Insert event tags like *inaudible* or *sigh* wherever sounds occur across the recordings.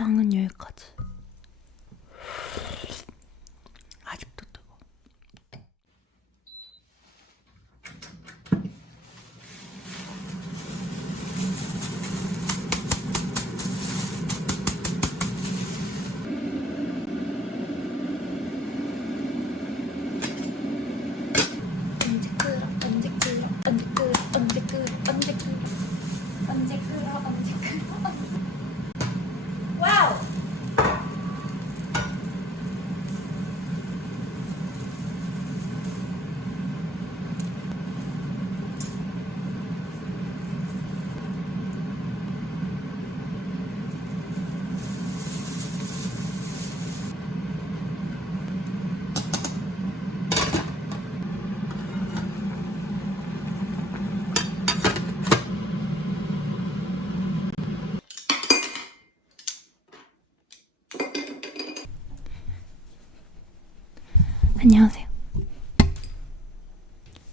마라탕은 여기까지. 아직도 뜨거. 언제 끓어 언제 끓어 언제 끓어 언제 끓어 언제 끓어 언제 끓어 언제 끓어 와우 안녕하세요.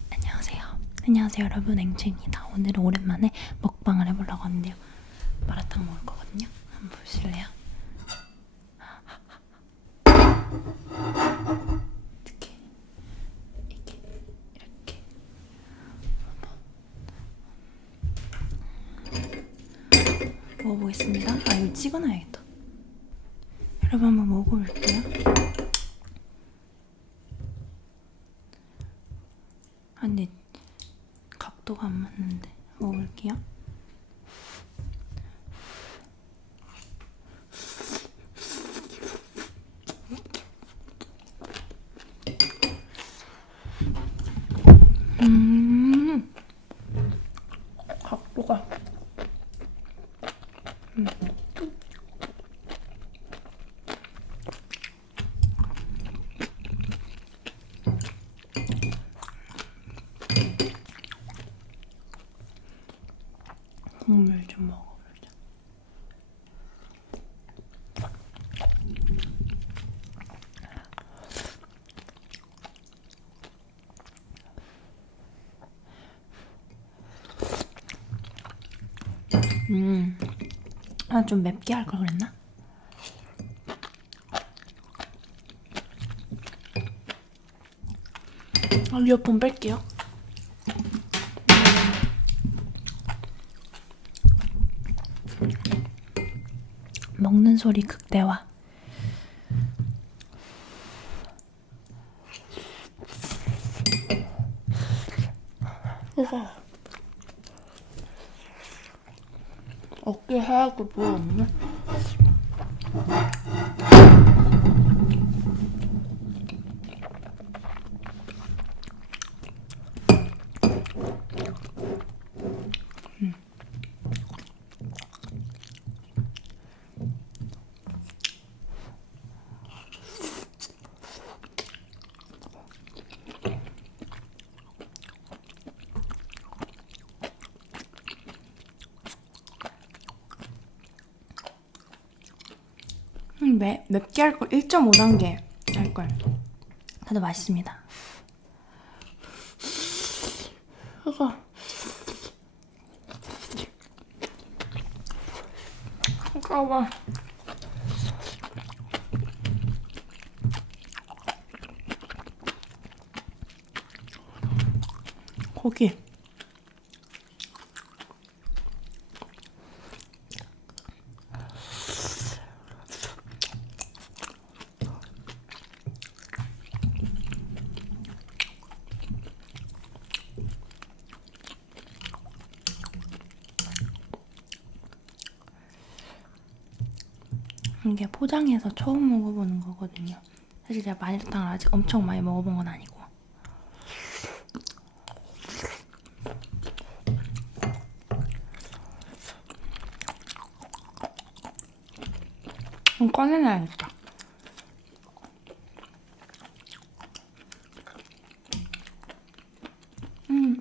안녕하세요. 안녕하세요, 여러분. 앵주입니다. 오늘은 오랜만에 먹방을 해보려고 하는데요. 마라탕 먹을 거거든요. 한번 보실래요? 먹어보겠습니다. 아, 이거 찍어놔야겠다. 여러분 한번 먹어볼게요. 아 근데 각도가 안 맞는데 먹을게요. 음 각도가 음. 국물 좀 먹어보자. 음, 아, 좀 맵게 할 걸 그랬나? 아, 이어폰 뺄게요. 먹는 소리 극대화. 어깨 하얗게 부었 네. 음, 매, 맵게 할 걸 1.5단계 할 걸. 다들 맛있습니다. 이거 잠깐만. 고기. 게 포장해서 처음 먹어보는 거거든요. 사실 제가 마늘탕을 아직 엄청 많이 먹어본 건 아니고. 좀 꺼내놔야겠다. 음.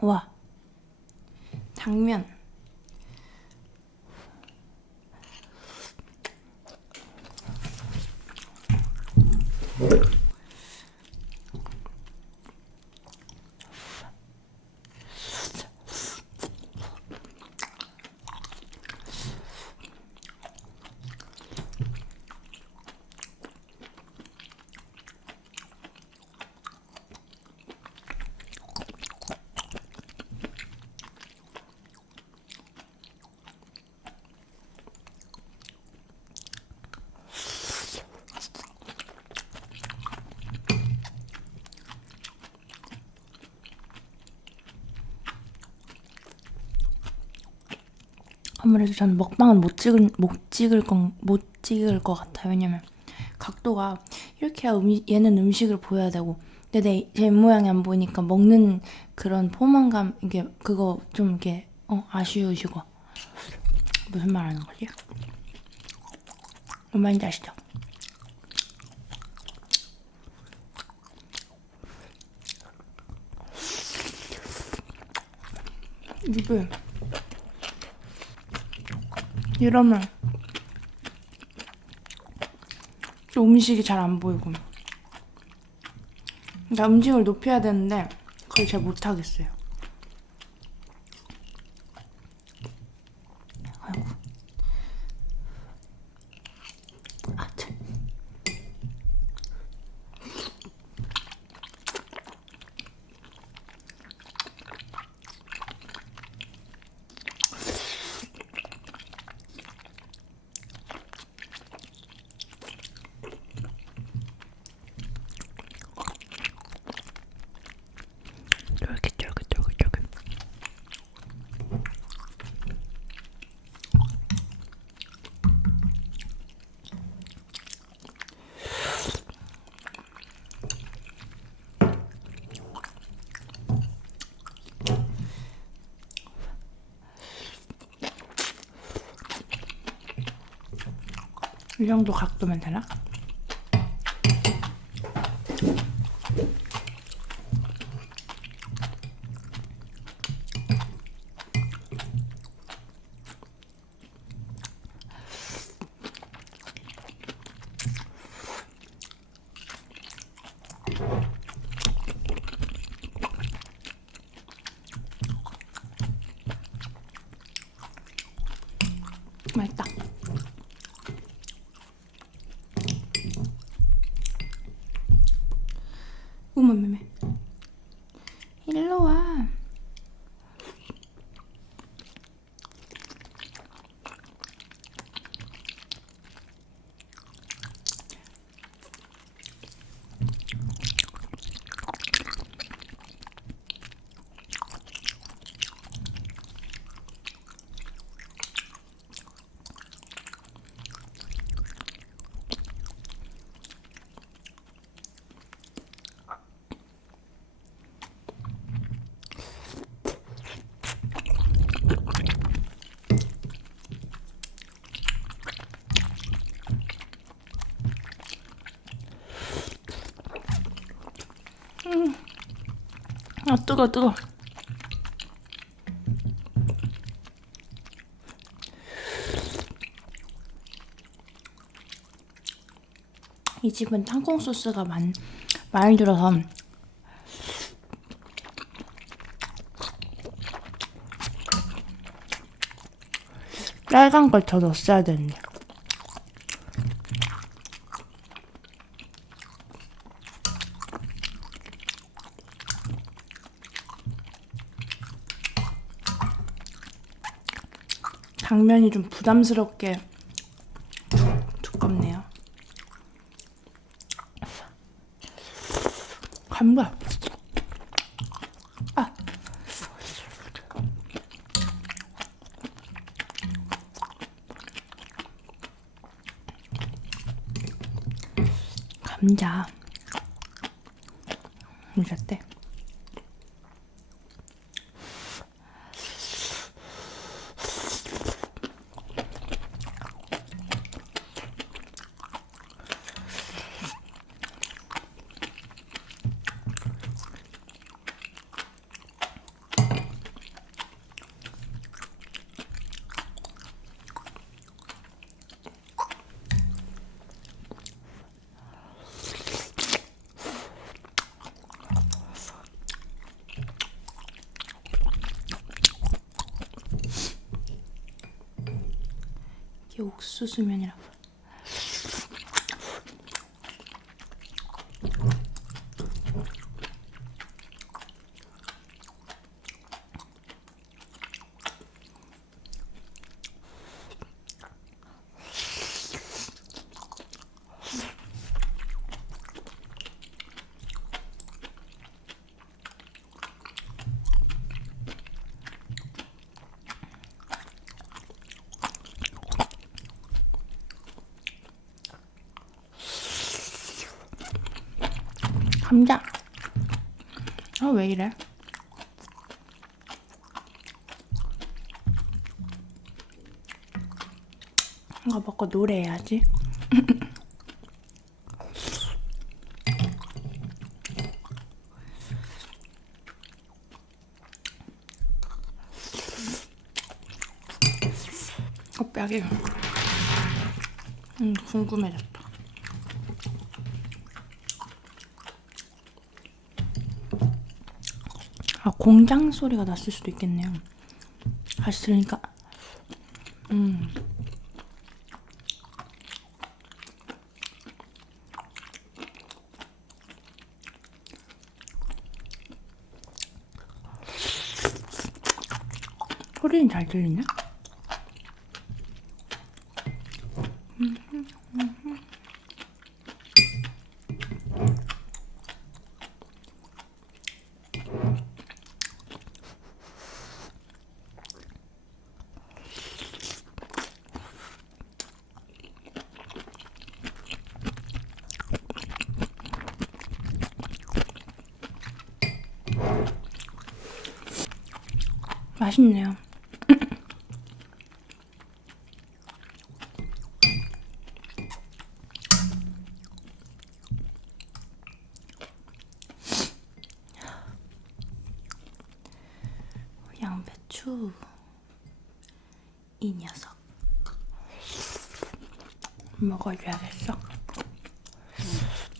와. 당면. 아무래도 저는 먹방은 못 찍을 못 찍을 건 못 찍을 것 같아요. 왜냐면 각도가 이렇게 해야 음, 얘는 음식을 보여야 되고 근데 내, 제 모양이 안 보이니까 먹는 그런 포만감 이게 그거 좀 이렇게 어 아쉬우시고 무슨 말 하는 거지? 뭔 말인지 아시죠? 입을 이러면 또 음식이 잘 안 보이고 그러니까 음식을 높여야 되는데 그걸 잘 못하겠어요 이 정도 각도면 되나? 맛있다. 어머머머. 일로 와. 아 뜨거 뜨거. 이 집은 땅콩 소스가 많, 많이 들어서 빨간 걸 더 넣었어야 되는데. 당면이 좀 부담스럽게 두껍네요. 감자. 아. 감자. 이랬대. 이게 옥수수면이라고. 감자. 아, 왜 이래? 이거 먹고 노래해야지. *laughs* 껍데기. 음, 궁금해졌다. 아, 공장 소리가 났을 수도 있겠네요. 다시 들으니까, 음. 소리는 잘 들리냐? 맛있네요. *sniffs* 양배추 이 녀석 먹어줘야겠어.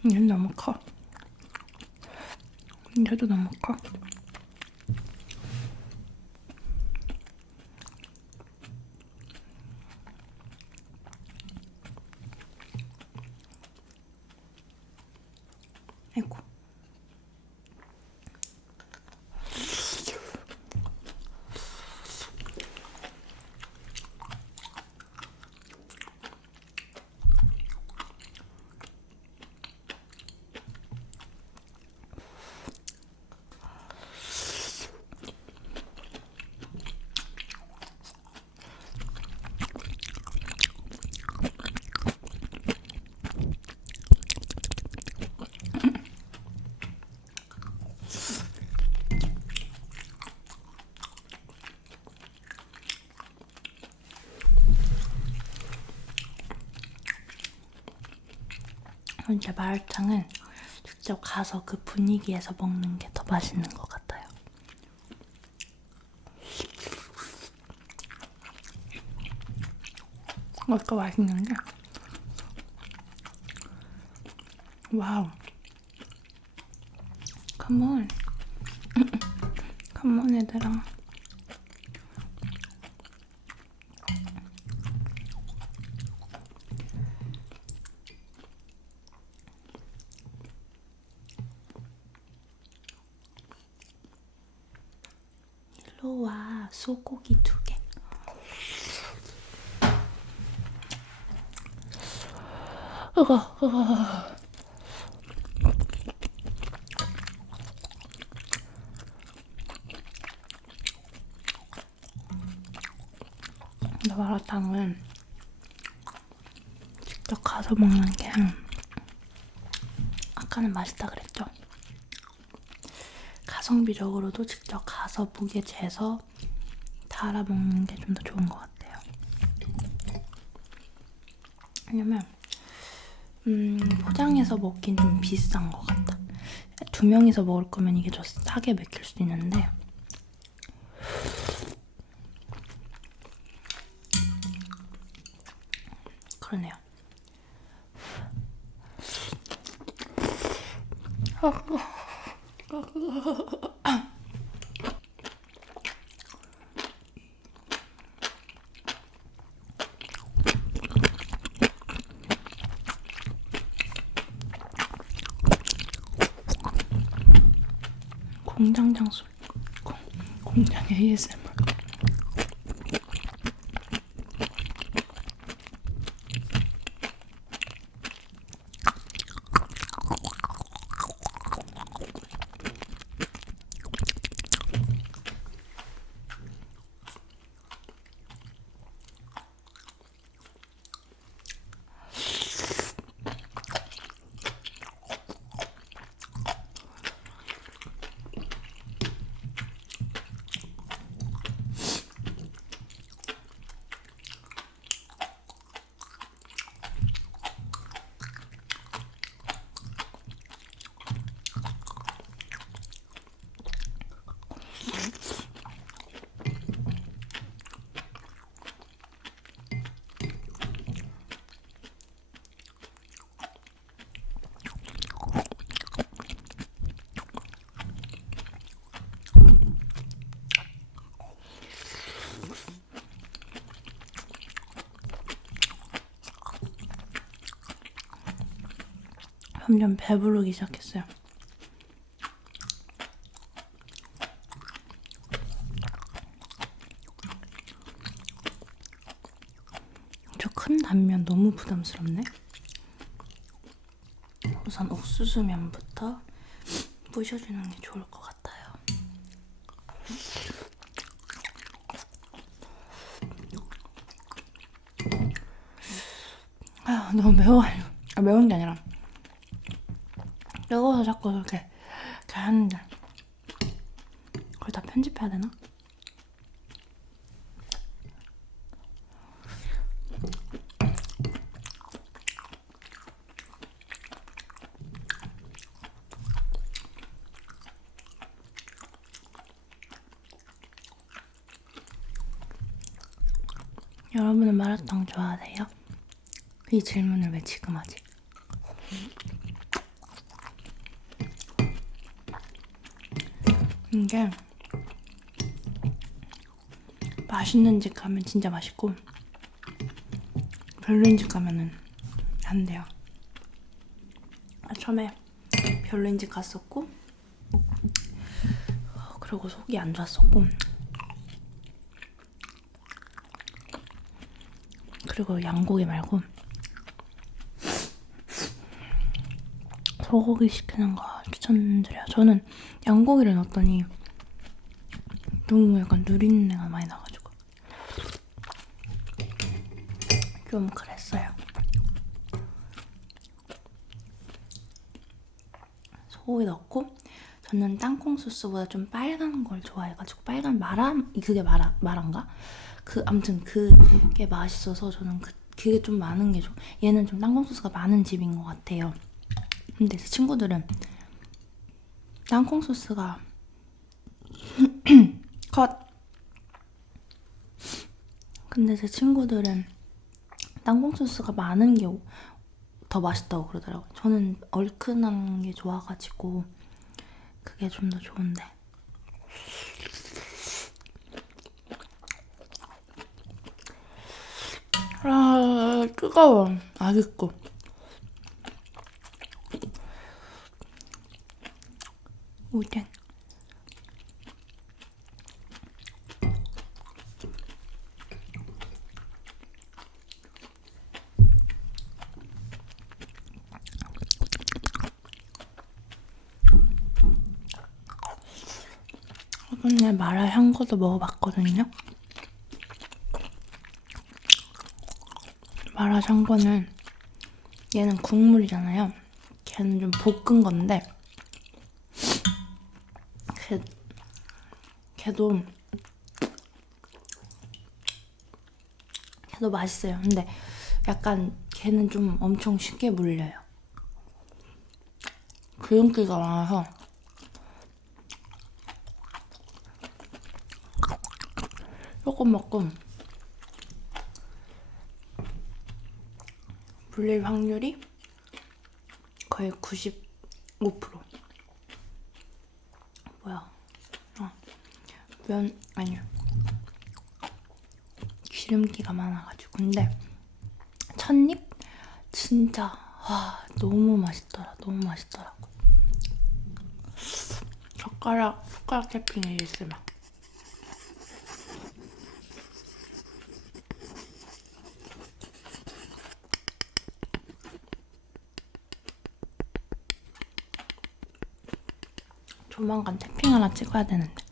얘는 너무 커. 얘도 너무 커. 진짜 마라탕은 직접 가서 그 분위기에서 먹는 게더 맛있는 것 같아요. 이것도 맛있는 게 와우. 컴온. *laughs* 컴온 얘들아 일로 와 소고기 두 개. 으거. 근데 마라탕은 직접 가서 먹는 게 아까는 맛있다 그랬죠? 가성비적으로도 직접 가서 무게 재서 달아 먹는 게 좀 더 좋은 것 같아요. 왜냐면 음, 포장해서 먹긴 좀 비싼 것 같다. 두 명이서 먹을 거면 이게 더 싸게 먹힐 수도 있는데 그러네요. 공장장 소리. 공, 공장 ASMR. 점점 배부르기 시작했어요. 저 큰 단면 너무 부담스럽네. 우선 옥수수면부터 부셔주는 게 좋을 것 같아요. 아 너무 매워요. 아 매운 게 아니라 뜨거워서 자꾸 이렇게 이렇게 하는데 그걸 다 편집해야 되나? 여러분은 마라탕 좋아하세요? 이 질문을 왜 지금 하지? 이게 맛있는 집 가면 진짜 맛있고 별로인 집 가면은 안 돼요. 아, 처음에 별로인 집 갔었고 어, 그리고 속이 안 좋았었고 그리고 양고기 말고 소고기 시키는 거 추천드려요. 저는 양고기를 넣었더니 너무 약간 누린내가 많이 나가지고 좀 그랬어요. 소고기 넣고 저는 땅콩 소스보다 좀 빨간 걸 좋아해가지고 빨간 마라 그게 마라 마란가? 그 아무튼 그게 맛있어서 저는 그 그게 좀 많은 게 좋. 얘는 좀 땅콩 소스가 많은 집인 것 같아요. 근데 제 친구들은 땅콩 소스가 *clears throat* 컷. 근데 제 친구들은 땅콩 소스가 많은 게 더 맛있다고 그러더라고요. 저는 얼큰한 게 좋아가지고 그게 좀 더 좋은데. 아 뜨거워 아직도 오뎅 이번에 마라 향거도 먹어봤거든요. 마라 샹궈는 얘는 국물이잖아요. 걔는 좀 볶은 건데 걔도 걔도 맛있어요. 근데 약간 걔는 좀 엄청 쉽게 물려요. 기름기가 많아서 조금 먹고 물릴 확률이 거의 95% 뭐야 어. 면 아니요. 기름기가 많아가지고. 근데 첫입? 진짜 와 너무 맛있더라 너무 맛있더라고. 젓가락 숟가락 탭핑 ASMR 조만간 태핑 하나 찍어야 되는데.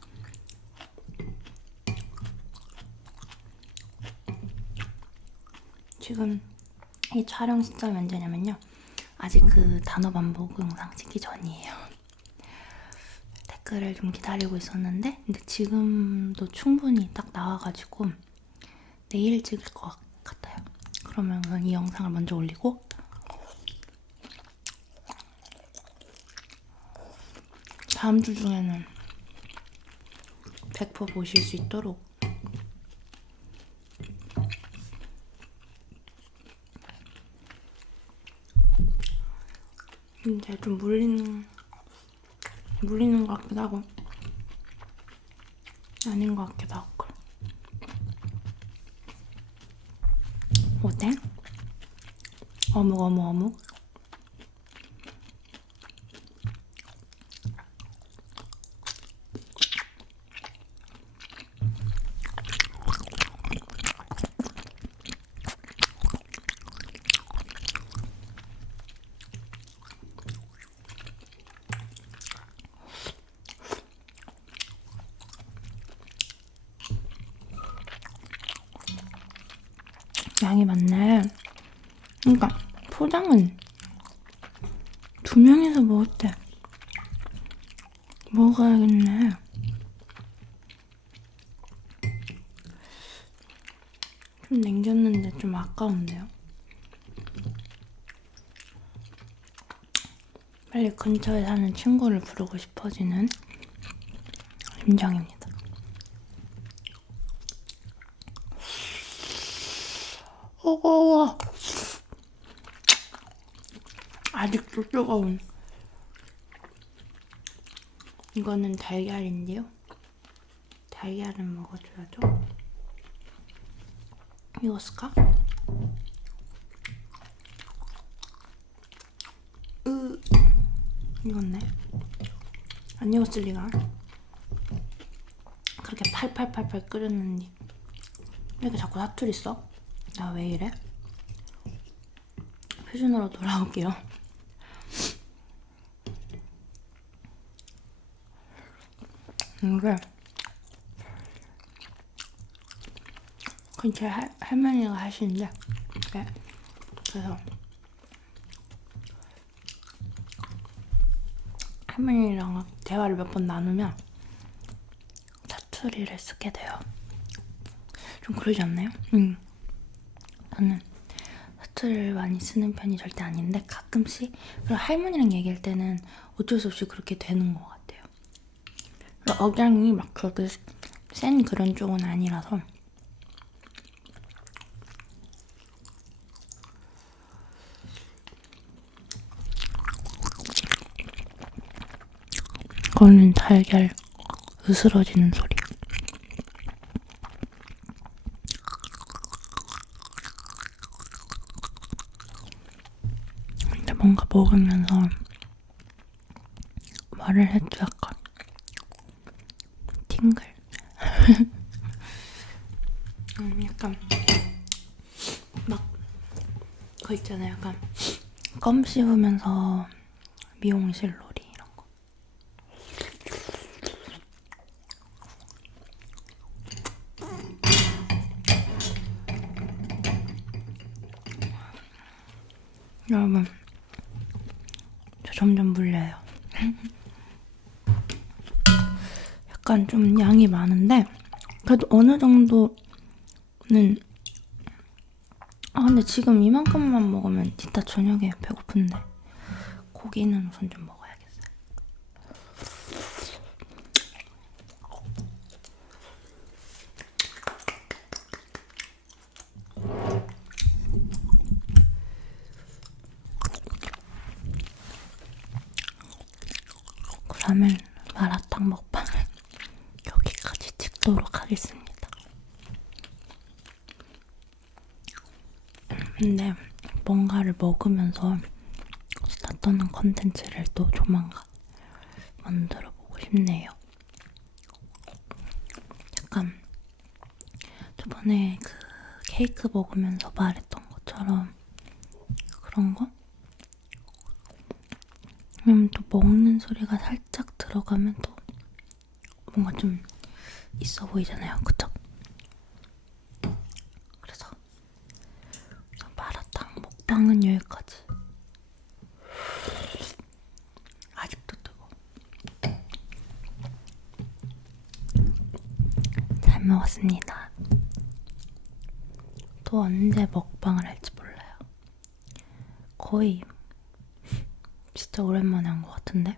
지금 이 촬영 시점이 언제냐면요. 아직 그 단어 반복 영상 찍기 전이에요. 댓글을 좀 기다리고 있었는데, 근데 지금도 충분히 딱 나와가지고 내일 찍을 것 같아요. 그러면 이 영상을 먼저 올리고 다음 주 중에는 100% 보실 수 있도록 이제 좀 물리는 물리는 것 같기도 하고 아닌 것 같기도 하고. 어때? 어묵 어묵 어묵 양이 많네. 그러니까 포장은 두 명이서 먹을 때 먹어야겠네. 좀 냉겼는데 좀 아까운데요. 빨리 근처에 사는 친구를 부르고 싶어지는 심정입니다. 어거워. 아직도 뜨거운. 이거는 달걀인데요. 달걀은 먹어줘야죠. 익었을까? 으, 익었네. 안 익었을 리가. 그렇게 팔팔팔팔 끓였는데 왜 이렇게 자꾸 사투리 써? 나 왜 이래? 표준어로 돌아올게요. 이게 근처에 할, 할머니가 하시는데 네. 그래서 할머니랑 대화를 몇 번 나누면 사투리를 쓰게 돼요. 좀 그러지 않나요? 응. 저는 사투리를 많이 쓰는 편이 절대 아닌데 가끔씩 그리고 할머니랑 얘기할 때는 어쩔 수 없이 그렇게 되는 것 같아요. 그리고 억양이 막 그렇게 센 그런 쪽은 아니라서 그거는 달걀 으스러지는 소리. 근데 뭔가 먹으면서 말을 해도 약간 팅글. 음, 약간 막 그거 있잖아요. 약간 껌 씹으면서 미용실 놀이 이런 거. 여러분, 저 점점 물려요. *laughs* 약간 좀 양이 많은데, 그래도 어느 정도는. 아, 근데 지금 이만큼만 먹으면 이따 저녁에 배고픈데, 고기는 우선 좀 먹어야겠어요. 그러면 마라탕 먹방을 *laughs* 여기까지 찍도록 하겠습니다. 근데 뭔가를 먹으면서 수다 떠는 컨텐츠를 또 조만간 만들어 보고 싶네요. 약간 저번에 그 케이크 먹으면서 말했던 것처럼 그런 거? 왜냐면 또 먹는 소리가 살짝 들어가면 또 뭔가 좀 있어 보이잖아요. 그쵸? 그래서 우선 먹방은 여기까지. 아직도 뜨거. 잘 먹었습니다. 또 언제 먹방을 할지 몰라요. 거의 진짜 오랜만에 한 것 같은데?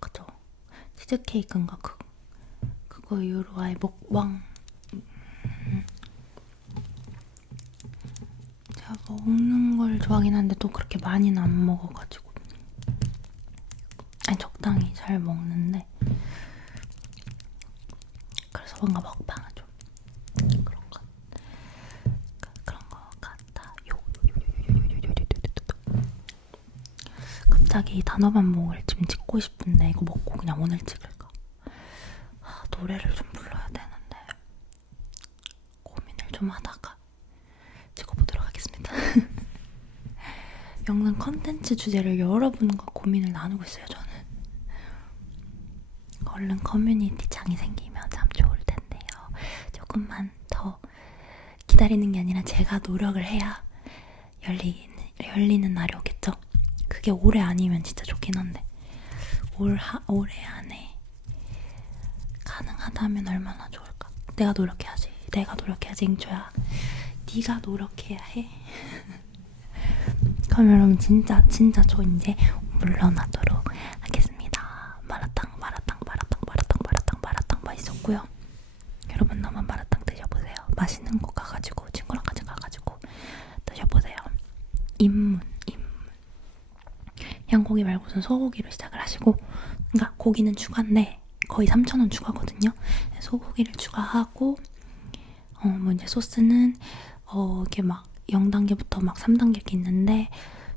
그죠? 치즈케이크인가? 그, 그거 이후로 아예 먹방. 음. 제가 먹는 걸 좋아하긴 한데 또 그렇게 많이는 안 먹어가지고. 아니, 적당히 잘 먹는데. 그래서 뭔가 먹방은 좀 그런 것, 그- 그런 것 같아요. 갑자기 단어만 목을 지금 찍고 싶은데 이거 먹고 그냥 오늘 찍을까? 아, 노래를 좀 불러야 되는데 고민을 좀 하다가 찍어보도록 하겠습니다. 컨텐츠 주제를 여러분과 고민을 나누고 있어요, 저는. 얼른 커뮤니티 창이 생기면 참 좋을 텐데요. 조금만 더 기다리는 게 아니라 제가 노력을 해야 열리는, 열리는 날이 오겠죠. 그게 올해 아니면 진짜 좋긴 한데 올 하, 올해 안에 가능하다면 얼마나 좋을까? 내가 노력해야지. 내가 노력해야지 잉초야. 네가 노력해야 해. 그럼 여러분 진짜 진짜 저 이제 물러나도록 하겠습니다. 마라탕 마라탕 마라탕 마라탕 마라탕 마라탕 맛있었고요. 여러분 나만 마라탕 드셔보세요. 맛있는 거 가가지고 친구랑 같이 가가지고 드셔보세요. 입문 입문. 양고기 말고는 소고기로 시작을 하시고, 그러니까 고기는 추가인데 거의 3,000원 추가거든요. 소고기를 추가하고, 어, 뭐 이제 소스는 어, 이게 막 0단계부터 막 3단계 이렇게 있는데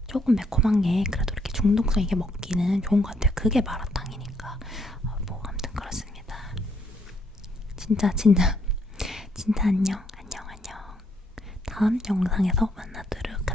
조금 매콤한 게 그래도 이렇게 중독성 있게 먹기는 좋은 것 같아요. 그게 마라탕이니까. 어, 뭐 아무튼 그렇습니다. 진짜 진짜 *laughs* 진짜 안녕 안녕 안녕. 다음 영상에서 만나도록